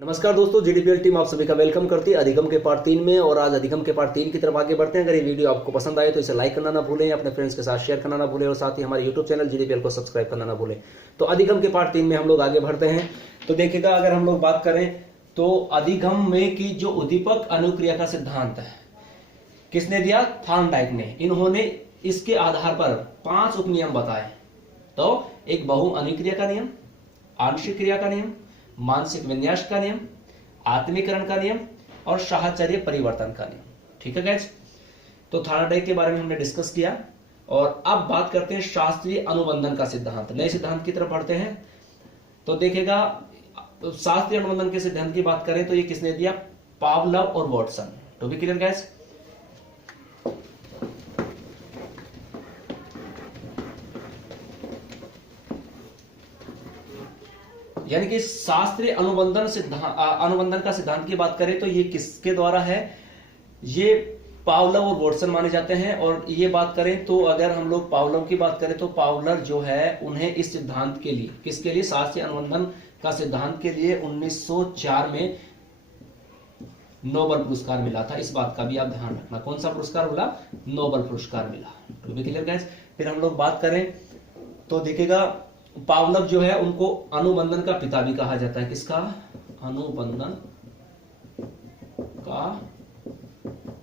नमस्कार दोस्तों, जीडीपीएल टीम आप सभी का वेलकम करती है अधिगम के पार्ट 3 में। और आज अधिगम के पार्ट 3 की तरफ आगे बढ़ते हैं। अगर ये वीडियो आपको पसंद आए तो इसे लाइक करना ना भूलें, अपने फ्रेंड्स के साथ शेयर करना ना भूलें और साथ ही हमारे यूट्यूब चैनल जीडीपीएल को सब्सक्राइब करना ना भूलें। तो अधिगम के पार्ट 3 में हम लोग आगे बढ़ते हैं। तो देखिएगा, अगर हम लोग बात करें तो अधिगम में की जो उद्दीपक अनुक्रिया का सिद्धांत है किसने दिया? थॉर्नडाइक ने। इन्होंने इसके आधार पर 5 उपनियम बताए। तो एक बहु अनुक्रिया का नियम, आंशिक क्रिया का नियम, मानसिक विन्यास का नियम, आत्मीकरण का नियम और साहचर्य परिवर्तन का नियम। ठीक है गाइस, तो थॉर्नडाइक के बारे में हमने डिस्कस किया। और अब बात करते हैं शास्त्रीय अनुबंधन का सिद्धांत। नए सिद्धांत की तरफ बढ़ते हैं। तो देखेगा, शास्त्रीय अनुबंधन के सिद्धांत की बात करें तो ये किसने दिया? पावलोव और Watson. To be clear guys, यानी कि शास्त्रीय अनुबंधन का सिद्धांत की बात करें तो ये किसके द्वारा है? ये पावलोव और वाटसन माने जाते हैं। और ये बात करें तो अगर हम लोग पावलोव की बात करें तो पावलर जो है उन्हें इस सिद्धांत के लिए, किसके लिए? शास्त्रीय अनुबंधन का सिद्धांत के लिए 1904 में नोबेल पुरस्कार मिला था। इस बात का भी आप ध्यान रखना। कौन सा पुरस्कार मिला? नोबेल पुरस्कार मिला। टू बी क्लियर गाइस, फिर हम लोग बात करें तो देखिएगा, पावलोव जो है उनको अनुबंधन का पिता भी कहा जाता है। किसका? अनुबंधन का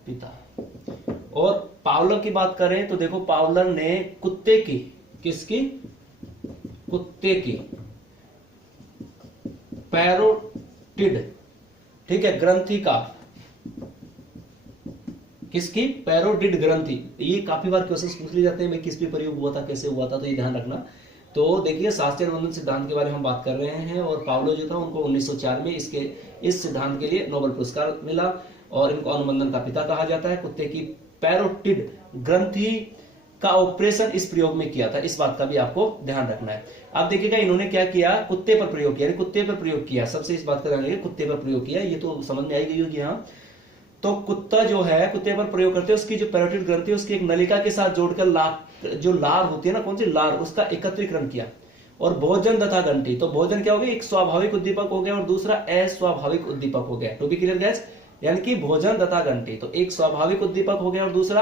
पिता। और पावलोव की बात करें तो देखो, पावलोव ने कुत्ते की, किसकी? कुत्ते की पैरोटिड, ठीक है, ग्रंथि का, किसकी? पैरोटिड ग्रंथि। ये काफी बार क्वेश्चन पूछ लिए जाते हैं, मैं किस पे प्रयोग हुआ था, कैसे हुआ था, तो ये ध्यान रखना। तो देखिए, शास्त्रीय अनुबंधन सिद्धांत के बारे में हम बात कर रहे हैं। और पावलोव जो था उनको 1904 में इस सिद्धांत के लिए नोबेल पुरस्कार मिला। और इनको अनुबंधन का पिता कहा जाता है। कुत्ते की पैरोटिड ग्रंथि का ऑपरेशन इस प्रयोग में किया था। इस बात का भी आपको ध्यान रखना है। अब देखिएगा, इन्होंने क्या किया? कुत्ते पर प्रयोग किया, कुत्ते पर प्रयोग किया। सबसे इस बात का ध्यान रखिए, कुत्ते पर प्रयोग किया। ये तो समझ में आई गई होगी। हाँ, तो कुत्ता जो है, कुत्ते पर प्रयोग करते हैं, उसकी जो पैरोटिड ग्रंथि है उसकी एक नलिका के साथ जोड़कर जो लार होती है ना, कौन सी लार, उसका एकत्रीकरण किया। और भोजन तथा घंटी, तो भोजन क्या हो गया? एक स्वाभाविक उद्दीपक हो गया और दूसरा अस्वाभाविक उद्दीपक हो गया। टू बी क्लियर गाइस, यानी कि भोजन तथा घंटी, तो एक स्वाभाविक उद्दीपक हो गया और दूसरा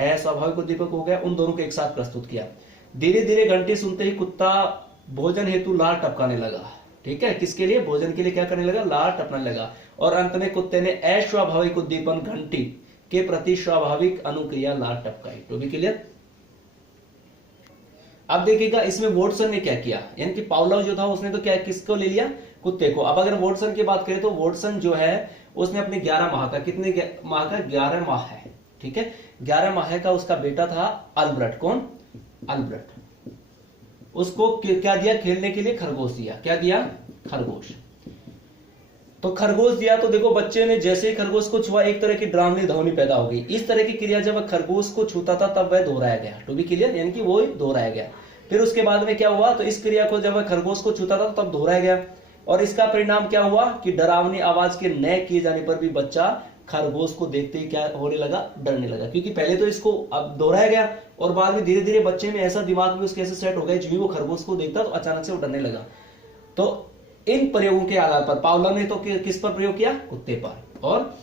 अस्वाभाविक उद्दीपक हो गया। उन दोनों को एक साथ प्रस्तुत किया। धीरे धीरे घंटी सुनते ही कुत्ता भोजन हेतु लार टपकाने लगा। ठीक है, किसके लिए? भोजन के लिए क्या करने लगा? लार टपकने लगा। और अंत में कुत्ते ने अस्वाभाविक उद्दीपन घंटी के प्रति स्वाभाविक अनुक्रिया लार टपकाई। To be clear. अब देखिएगा, इसमें वाटसन ने क्या किया? यानी कि पावलोव जो था उसने तो क्या, किसको ले लिया? कुत्ते को। अब अगर वाटसन की बात करें तो वाटसन जो है उसने अपने 11 माह का, कितने माह का? 11 माह है। ठीक है, 11 माह का उसका बेटा था अल्बर्ट। कौन? अल्बर्ट। उसको क्या दिया? खेलने के लिए खरगोश दिया। क्या दिया? खरगोश। तो खरगोश दिया तो देखो, बच्चे ने जैसे ही खरगोश को छुआ एक तरह की डरावनी ध्वनि पैदा हो गई। इस तरह की क्रिया जब खरगोश को छूता था तब वह दोहराया गया। टू बी क्लियर, यानी कि वो दोहराया गया। फिर उसके बाद में क्या हुआ? तो इस क्रिया को जब वह खरगोश को छूता था तो तब दोहराया गया। और इसका परिणाम क्या हुआ कि डरावनी आवाज के न किए जाने पर भी बच्चा खरगोश को देखते ही क्या होने लगा? डरने लगा। क्योंकि पहले तो इसको अब दोहराया गया और बाद में धीरे धीरे बच्चे में ऐसा दिमाग में उसके ऐसे सेट हो गया, जो वो खरगोश को देखता तो अचानक से वो डरने लगा। तो इन प्रयोगों के आधार पर पावलोव ने तो किस पर प्रयोग किया? कुत्ते पर। और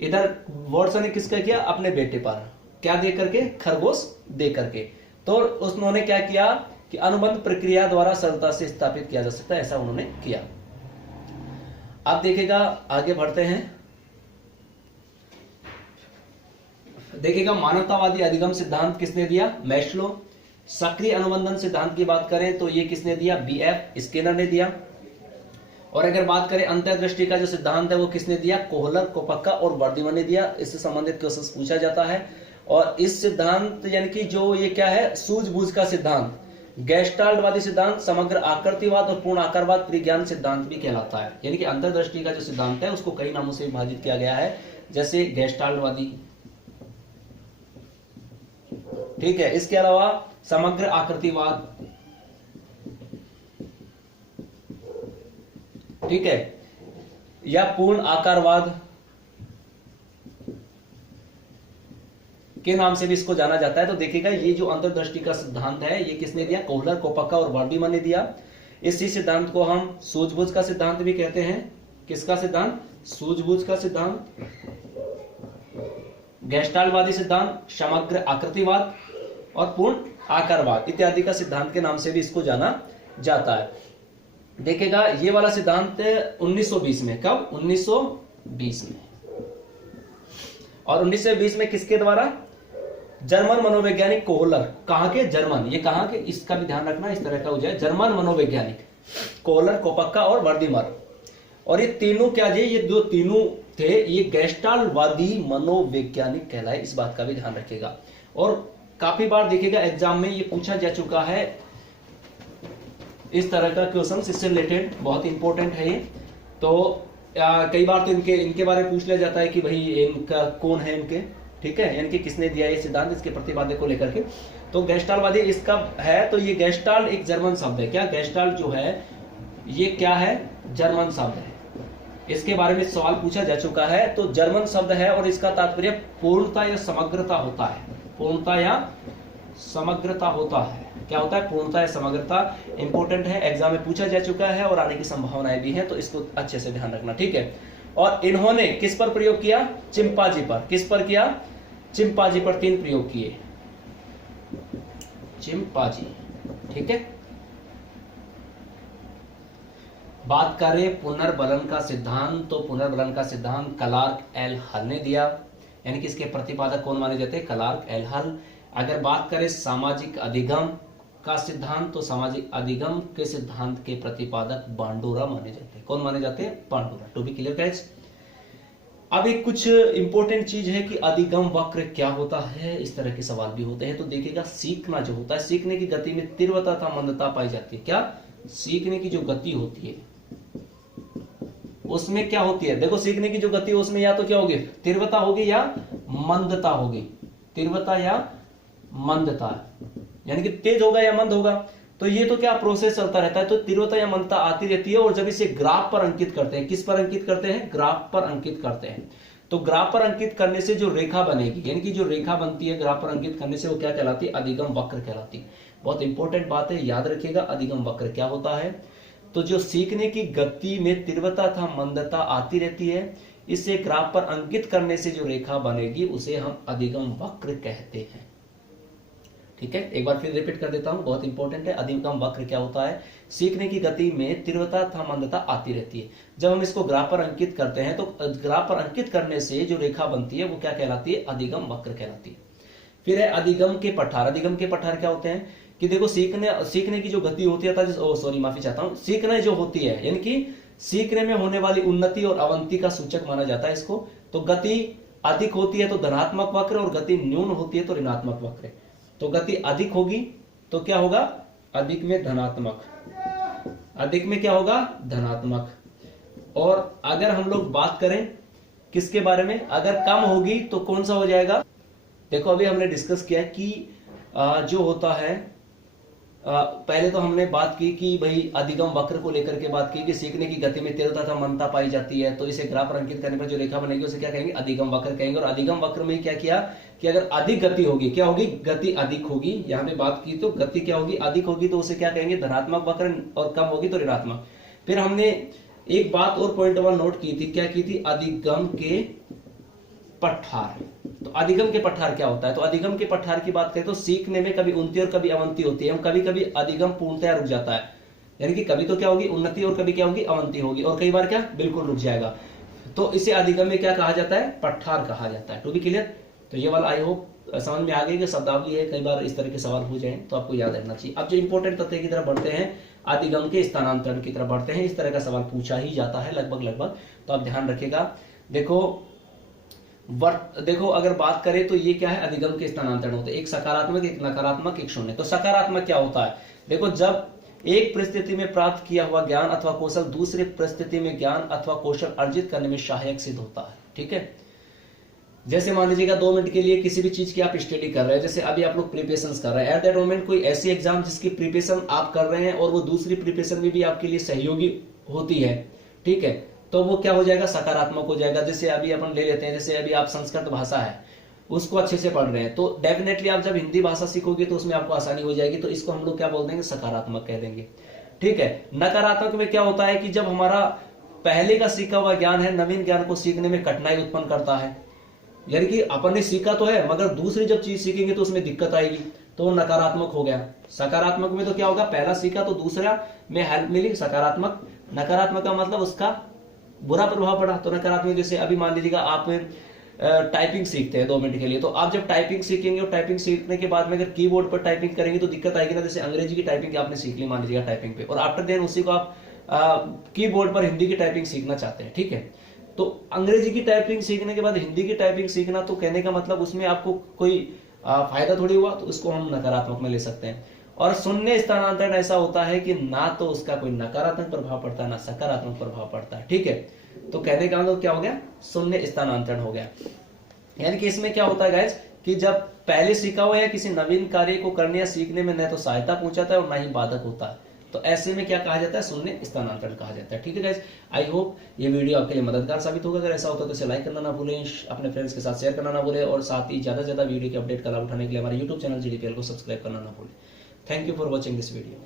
इधर वाटसन ने किसका किया? अपने बेटे पर। क्या दे करके? खरगोश दे करके। तो उन्होंने क्या किया कि अनुबंध प्रक्रिया द्वारा सरलता से स्थापित किया जा सकता है, ऐसा उन्होंने किया। अब देखिएगा, आगे बढ़ते हैं। देखिएगा, मानवतावादी अधिगम सिद्धांत किसने दिया? मैस्लो। सक्रिय अनुबंधन सिद्धांत की बात करें तो ये किसने दिया? BF स्किनर ने दिया। और अगर बात करें अंतर्दृष्टि का जो सिद्धांत है वो किसने दिया? कोहलर, कोपक्का और वर्धमान ने दिया। इससे संबंधित क्वेश्चन पूछा जाता है। और इस सिद्धांत यानी कि जो ये क्या है, सूझबूझ का सिद्धांत, गेस्टाल्टवादी सिद्धांत, समग्र आकृतिवाद और पूर्ण आकारवाद परिज्ञान सिद्धांत भी कहलाता है। यानी कि अंतर्दृष्टि का जो सिद्धांत है उसको कई नामों से विभाजित किया गया है, जैसे गेस्टाल्टवादी, ठीक है, इसके अलावा समग्र आकृतिवाद, ठीक है, या पूर्ण आकारवाद के नाम से भी इसको जाना जाता है। तो देखिएगा, ये जो अंतर्दृष्टि का सिद्धांत है ये किसने दिया? कोहलर, कोपक्का और वर्धमान ने दिया। इसी सिद्धांत को हम सूझबूझ का सिद्धांत भी कहते हैं। किसका सिद्धांत? सूझबूझ का सिद्धांत, गेस्टाल्टवादी सिद्धांत, समग्र आकृतिवाद और पूर्ण आकारवाद इत्यादि का सिद्धांत के नाम से भी इसको जाना जाता है। देखिएगा ये वाला सिद्धांत 1920 में, कब? 1920 में। और 1920 में किसके द्वारा? जर्मन मनोवैज्ञानिक कोहलर। कहां के? जर्मन। ये कहां के? इसका भी ध्यान रखना, इस तरह का हो जाए। जर्मन मनोवैज्ञानिक कोहलर, कोपक्का और वर्दीमर। और ये तीनों क्या जी? ये जो तीनों थे ये गेस्टाल्टवादी मनोवैज्ञानिक कहलाए, इस बात का भी ध्यान रखिएगा। और काफी बार देखिएगा एग्जाम में ये पूछा जा चुका है, इस तरह का क्वेश्चन इससे रिलेटेड बहुत इंपॉर्टेंट है ये। तो कई बार तो इनके बारे में पूछ लिया जाता है कि भाई इनका कौन है इनके, ठीक है, इनके किसने दिया ये सिद्धांत, इसके प्रतिपाद्य को लेकर के। तो गेस्टाल्टवादी इसका है, तो ये गेस्टाल्ट एक जर्मन शब्द है। क्या? गेस्टाल्ट जो है ये क्या है? जर्मन शब्द है। इसके बारे में सवाल पूछा जा चुका है। तो जर्मन शब्द है और इसका तात्पर्य पूर्णता या समग्रता होता है। पूर्णता या समग्रता होता है। क्या होता है? पूर्णता या समग्रता। इंपॉर्टेंट है, एग्जाम में पूछा जा चुका है और आने की संभावनाएं भी है, तो इसको अच्छे से ध्यान रखना, ठीक है। और इन्होंने किस पर प्रयोग किया? चिंपांजी पर। किस पर किया? चिंपांजी पर 3 प्रयोग किए। चिंपांजी, ठीक है। बात करें पुनर्बलन का सिद्धांत, तो पुनर्बलन का सिद्धांत क्लार्क एल हल ने दिया, यानी कि इसके प्रतिपादक कौन माने जाते हैं? क्लार्क एल हल। अगर बात करें सामाजिक अधिगम का सिद्धांत, तो सामाजिक अधिगम के सिद्धांत के प्रतिपादक बांडूरा माने जाते हैं। कौन माने जाते हैं? Bandura. To be clear guys. अब एक कुछ इंपॉर्टेंट चीज है कि अधिगम वक्र क्या होता है, इस तरह के सवाल भी होते हैं। तो देखिएगा सीखना जो होता है, सीखने की गति में तीव्रता तथा मंदता पाई जाती है। क्या? सीखने की जो गति होती है उसमें क्या होती है? देखो सीखने की जो गति है उसमें या तो क्या होगी? तीव्रता होगी या मंदता होगी। तीव्रता या मंदता, यानी कि तेज होगा या मंद होगा। तो ये तो क्या प्रोसेस चलता रहता है। तो तीव्रता या मंदता आती रहती है। और जब इसे ग्राफ पर अंकित करते हैं, किस पर अंकित करते हैं? ग्राफ पर अंकित करते हैं। तो ग्राफ पर अंकित करने से जो रेखा बनेगी, यानी कि जो रेखा बनती है ग्राफ पर अंकित करने से, वो क्या कहलाती है? अधिगम वक्र कहलाती है। बहुत इंपॉर्टेंट बात है, याद रखिएगा अधिगम वक्र क्या होता है। तो जो सीखने की गति में तीव्रता तथा मंदता आती रहती है, इसे ग्राफ पर अंकित करने से जो रेखा बनेगी उसे हम अधिगम वक्र कहते हैं, ठीक है। एक बार फिर रिपीट कर देता हूं, बहुत इंपॉर्टेंट है। अधिगम वक्र क्या होता है? सीखने की गति में तीव्रता तथा मंदता आती रहती है। जब हम इसको ग्राफ पर अंकित करते हैं तो ग्राफ पर अंकित करने से जो रेखा बनती है वो क्या कहलाती है? अधिगम वक्र कहलाती है। फिर है अधिगम के पठार। अधिगम के पठार क्या होते हैं कि देखो सीखने की जो गति होती है, माफी चाहता हूं, सीखने जो होती है, यानी कि सीखने में होने वाली उन्नति और अवंति का सूचक माना जाता है इसको। तो गति अधिक होती है तो धनात्मक वक्र, और गति न्यून होती है तो ऋणात्मक वक्र। तो गति अधिक होगी तो क्या होगा? अधिक में धनात्मक। अधिक में क्या होगा? धनात्मक। और अगर हम लोग बात करें किसके बारे में, अगर कम होगी तो कौन सा हो जाएगा? देखो अभी हमने डिस्कस किया कि जो होता है, पहले तो हमने बात की कि भाई अधिगम वक्र को लेकर के बात की कि सीखने की गति में तीव्रता तथा मंदता पाई जाती है, तो इसे ग्राफ पर अंकित करने पर जो रेखा बनेगी उसे क्या कहेंगे? अधिगम वक्र कहेंगे। और अधिगम वक्र में क्या किया कि अगर अधिक गति होगी, क्या होगी? गति अधिक होगी। यहाँ पे बात की तो गति क्या होगी? अधिक होगी, तो उसे क्या कहेंगे? धनात्मक वक्र। और कम होगी तो ऋणात्मक। फिर हमने एक बात और पॉइंट 1 नोट की थी, क्या की थी? अधिगम के पठार। तो अधिगम के पठार क्या होता है? तो अधिगम के पठार की बात करें तो सीखने में कभी उन्नति और कभी अवंति होती है। कभी कभी अधिगम पूर्णतया रुक जाता है, यानी कि कभी तो क्या होगी? उन्नति, और कभी क्या होगी? अवंति होगी, और कई बार क्या? बिल्कुल रुक जाएगा। तो इसे अधिगम में क्या कहा जाता है? पठार कहा जाता है। To be clear. तो ये वाला आई होप समझ में आ गई कि शब्दावली है, कई बार इस तरह के सवाल हो जाए तो आपको याद रखना चाहिए। अब जो इंपॉर्टेंट तथ्य की तरफ बढ़ते हैं, अधिगम के स्थानांतरण की तरफ बढ़ते हैं। इस तरह का सवाल पूछा ही जाता है लगभग, तो आप ध्यान रखिएगा। देखो अगर बात करें तो ये क्या है? अधिगम के स्थानांतरण होते हैं, एक सकारात्मक, एक नकारात्मक, एक शून्य। तो सकारात्मक क्या होता है? देखो जब एक परिस्थिति में प्राप्त किया हुआ ज्ञान अथवा कौशल दूसरे परिस्थिति में ज्ञान अथवा कौशल अर्जित करने में सहायक सिद्ध होता है, ठीक है। जैसे मान लीजिएगा 2 मिनट के लिए किसी भी चीज की आप स्टडी कर रहे हैं, जैसे अभी आप लोग प्रिपरेशन कर रहे हैं, एट दैट मोमेंट कोई ऐसी एग्जाम जिसकी प्रिपरेशन आप कर रहे हैं और वो दूसरी प्रिपरेशन में भी आपके लिए सहयोगी होती है, ठीक है, तो वो क्या हो जाएगा? सकारात्मक हो जाएगा। जैसे अभी अपन ले लेते हैं, जैसे अभी आप संस्कृत भाषा है उसको अच्छे से पढ़ रहे हैं, तो डेफिनेटली आप जब हिंदी भाषा सीखोगे तो उसमें आपको आसानी हो जाएगी, तो इसको हम लोग क्या बोल देंगे? सकारात्मक कह देंगे, ठीक है। नकारात्मक में क्या होता है कि जब हमारा पहले का सीखा हुआ ज्ञान है नवीन ज्ञान को सीखने में कठिनाई उत्पन्न करता है। यानी कि अपन ने सीखा तो है मगर दूसरी जब चीज सीखेंगे तो उसमें दिक्कत आएगी, तो नकारात्मक हो गया। सकारात्मक में तो क्या होगा, पहला सीखा तो दूसरा में हेल्प मिली, सकारात्मक। नकारात्मक का मतलब उसका बुरा प्रभाव पड़ा। तो नकारात्मक जैसे अभी मान लीजिएगा आप टाइपिंग सीखते हैं 2 मिनट के लिए, तो आप जब टाइपिंग सीखेंगे और टाइपिंग सीखने के बाद में अगर कीबोर्ड पर टाइपिंग करेंगे तो दिक्कत आएगी ना। जैसे अंग्रेजी की टाइपिंग आपने सीख ली मान लीजिएगा टाइपिंग पे, और आफ्टर देन उसी को आप कीबोर्ड पर हिंदी की टाइपिंग सीखना चाहते हैं, ठीक है। तो अंग्रेजी की टाइपिंग सीखने के बाद हिंदी की टाइपिंग सीखना, तो कहने का मतलब उसमें आपको कोई फायदा थोड़ी हुआ, तो इसको हम नकारात्मक में ले सकते हैं। और शून्य स्थानांतरण ऐसा होता है कि ना तो उसका कोई नकारात्मक प्रभाव पड़ता है ना सकारात्मक प्रभाव पड़ता है, ठीक है। तो कहने का मतलब क्या हो गया, शून्य स्थानांतरण हो गया। यानी कि इसमें क्या होता है गाइस कि जब पहले सीखा हुआ या किसी नवीन कार्य को करने या सीखने में न तो सहायता पहुंचाता है और ना ही बाधक होता है, तो ऐसे में क्या कहा जाता है, शून्य स्थानांतरण कहा जाता है, ठीक है गाइस। आई होप ये वीडियो आपके लिए मददगार साबित होगा। अगर ऐसा होता है तो इसे लाइक करना ना भूलें, अपने फ्रेंड्स के साथ शेयर करना ना भूलें, और साथ ही ज्यादा से ज्यादा वीडियो के अपडेट का लाभ उठाने के लिए हमारे यूट्यूब चैनल GDPL को सब्सक्राइब करना ना भूलें। Thank you for watching this video.